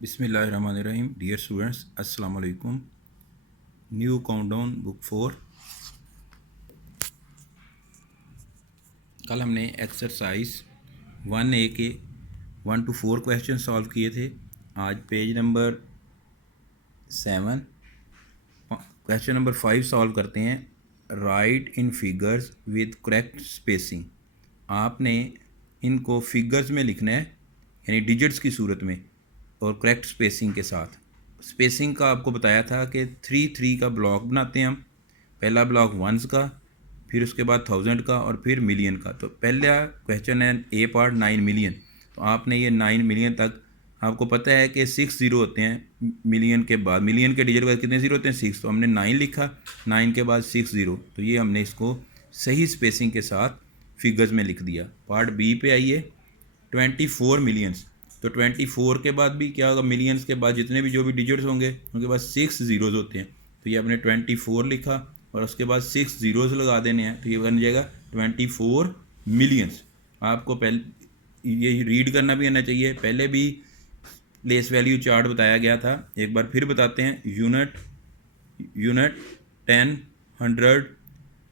बिस्मिल्लाहिर्रहमानिर्रहीम। Dear students, अस्सलाम वालेकुम। New countdown book 4। कल हमने एक्सरसाइज 1A के 1 to 4 क्वेश्चन सॉल्व किए थे। आज page number 7 question number 5 solve करते हैं। Right in figures with correct spacing. आपने इनको फिगर्स में लिखना है, यानी डिजिट्स की सूरत में, और करेक्ट स्पेसिंग के साथ। स्पेसिंग का आपको बताया था कि 3 का ब्लॉक बनाते हैं हम। पहला ब्लॉक वंस का, फिर उसके बाद 1000 का, और फिर मिलियन का। तो पहला क्वेश्चन है ए पार्ट 9 मिलियन। तो आपने ये 9 मिलियन तक, आपको पता है कि 6 ज़ीरो होते हैं मिलियन के बाद। मिलियन के डिजिट के बाद कितने ज़ीरो होते हैं? 6। तो हमने 9 लिखा, 9 के बाद 6 ज़ीरो। तो ये हमने इसको सही स्पेसिंग के साथ फिगर्स में लिख दिया। पार्ट बी पे आइए, 24 मिलियंस। तो 24 के बाद भी क्या होगा? मिलियंस के बाद जितने भी जो भी डिजिट्स होंगे उनके बाद 6 ज़ीरोज़ होते हैं। तो ये आपने 24 लिखा और उसके बाद 6 ज़ीरोज़ लगा देने हैं, तो ये बन जाएगा 24 मिलियंस। आपको पहले ये रीड करना भी आना चाहिए। पहले भी प्लेस वैल्यू चार्ट बताया गया था, एक बार फिर बताते हैं। यूनिट 10, 100,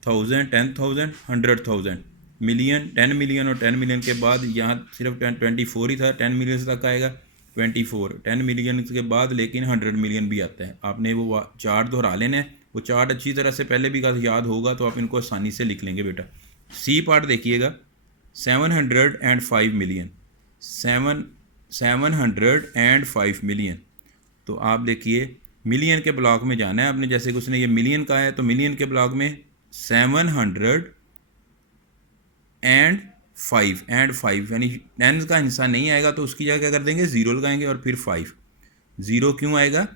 1000, 10,000, 100,000। मिलियन 10 मिलियन, और 10 मिलियन के बाद यहाँ सिर्फ 24 ही था, 10 मिलियन तक आएगा 24। 10 मिलियन के बाद लेकिन 100 मिलियन भी आता है। आपने वो चार्ट दोहरा लेना है। वो चार्ट अच्छी तरह से पहले भी याद होगा तो आप इनको आसानी से लिख लेंगे बेटा। सी पार्ट देखिएगा, 705 मिलियन। 705 मिलियन। तो आप देखिए मिलियन के ब्लॉक में जाना है आपने। जैसे कि उसने ये मिलियन का है तो मिलियन के ब्लॉक में 705 यानी 10 का हिस्सा नहीं आएगा, तो उसकी जगह क्या कर देंगे? ज़ीरो लगाएंगे और फिर 5। ज़ीरो क्यों आएगा?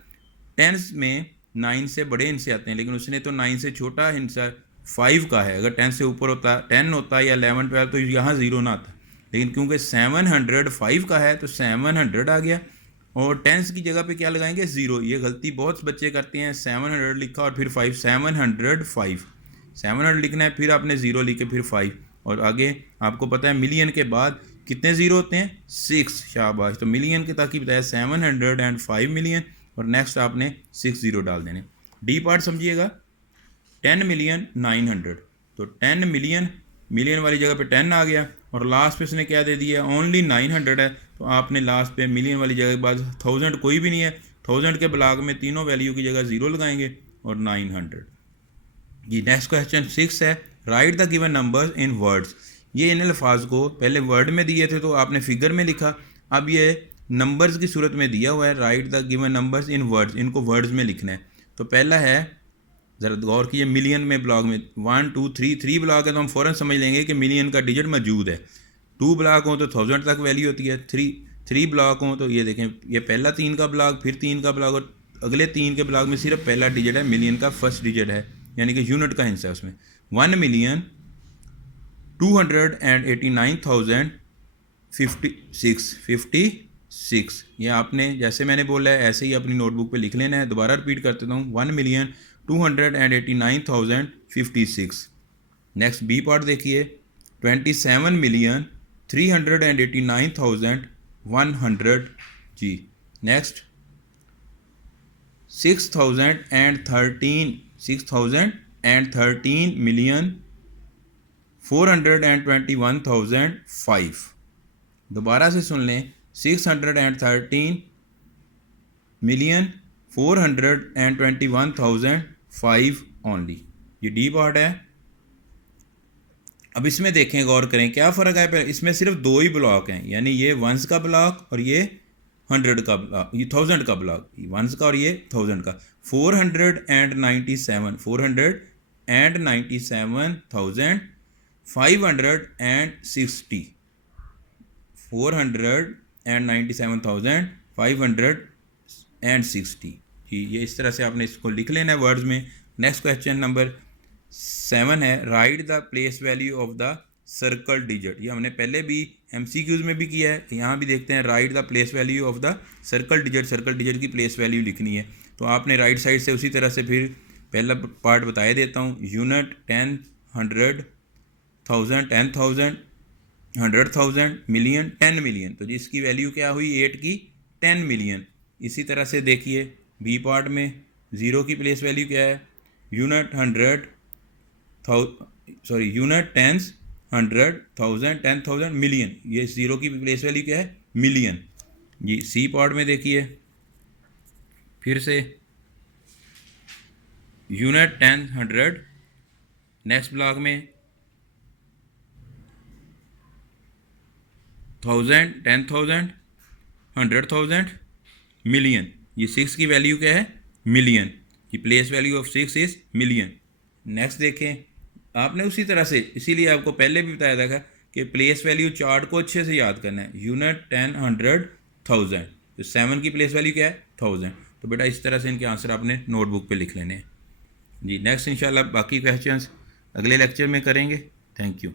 10 में 9 से बड़े हिस्से आते हैं, लेकिन उसने तो 9 से छोटा हिस्सा 5 का है। अगर 10 से ऊपर होता, 10 होता या 11, 12, तो यहाँ ज़ीरो ना आता। लेकिन क्योंकि 705 का है तो 700 आ गया, और टेंस की जगह पे क्या लगाएंगे? ज़ीरो। ये गलती बहुत बच्चे करते हैं, 700 लिखा और फिर 5। 705 700 लिखना है, फिर आपने ज़ीरो लिखे, फिर 5, और आगे आपको पता है मिलियन के बाद कितने ज़ीरो होते हैं? 6। शाबाश। तो मिलियन के तक ही बताया 705 मिलियन, और नेक्स्ट आपने 6 ज़ीरो डाल देने। डी पार्ट समझिएगा, 10 मिलियन 900। तो 10 मिलियन, मिलियन वाली जगह पे 10 आ गया, और लास्ट पे उसने क्या दे दिया? ओनली 900 है। तो आपने लास्ट पे मिलियन वाली जगह के बाद 1000 कोई भी नहीं है, 1000 के ब्लॉक में तीनों वैल्यू की जगह ज़ीरो लगाएंगे और 900। जी नेक्स्ट क्वेश्चन 6 है, right the given numbers in words. ये इन अल्फाज को पहले वर्ड में दिए थे तो आपने फिगर में लिखा, अब ये नंबर्स की सूरत में दिया हुआ है। Right the given numbers in words, इनको वर्ड्स में लिखना है। तो पहला है, ज़रा गौर कीजिए, मिलियन में ब्लॉक में 1 2 3 ब्लॉक है तो हम फ़ौरन समझ लेंगे कि मिलियन का डिजिट मौजूद है। 2 ब्लॉक हो तो 1000 तक वैल्यू होती है। 3 ब्लॉक हो तो ये देखें, ये पहला 3 का ब्लॉक, फिर 3 का ब्लॉक, और अगले 3 के ब्लॉक में सिर्फ पहला डिजिट है, मिलियन का फर्स्ट डिजिट है, यानी कि यूनिट का हिस्सा है उसमें। 1,289,056 ये आपने जैसे मैंने बोला है ऐसे ही अपनी नोटबुक पे लिख लेना है। दोबारा रिपीट कर देता हूँ, 1,289,056। नेक्स्ट बी पार्ट देखिए, 27,389,100। जी नेक्स्ट 6,013 मिलियन 421,005। दोबारा से सुन लें, 613 मिलियन 421,005 ओनली। ये डी पार्ट है। अब इसमें देखें, गौर करें क्या फ़र्क है। इसमें सिर्फ 2 ही ब्लॉक हैं, यानी ये वंस का ब्लॉक और ये 100 का ब्लॉक, ये 1000 का ब्लॉक, वंस का और ये 1000 का। 497,560 497,560 जी। ये इस तरह से आपने इसको लिख लेना है वर्ड्स में। नेक्स्ट क्वेश्चन नंबर 7 है, right the place value of the circle digit. ये हमने पहले भी MCQs में भी किया है, यहाँ भी देखते हैं। Right the place value of the circle digit, circle digit की प्लेस वैल्यू लिखनी है। तो आपने राइट साइड से उसी तरह से फिर पहला पार्ट बताया देता हूँ। Unit 10, 100, 1000, 10,000, 100,000, million 10 million. तो जिसकी वैल्यू क्या हुई 8 की 10 मिलियन। इसी तरह से देखिए बी पार्ट में 0 की प्लेस वैल्यू क्या है, यूनिट 100 यूनिट टेंस 100 1000 10,000 मिलियन, ये 0 की प्लेस वैल्यू क्या है, मिलियन। जी सी पार्ट में देखिए फिर से यूनिट 10 100, नेक्स्ट ब्लॉक में 1000 10,000 100,000 मिलियन, ये 6 की वैल्यू क्या है, मिलियन, की place value of 6 is million. Next देखें, आपने उसी तरह से, इसीलिए आपको पहले भी बताया था कि प्लेस वैल्यू चार्ट को अच्छे से याद करना है। यूनिट 10 100 1000, तो 7 की प्लेस वैल्यू क्या है, 1000। तो बेटा इस तरह से इनके आंसर आपने नोटबुक पे लिख लेने हैं। जी नेक्स्ट इंशाल्लाह बाकी क्वेश्चंस अगले लेक्चर में करेंगे। Thank you.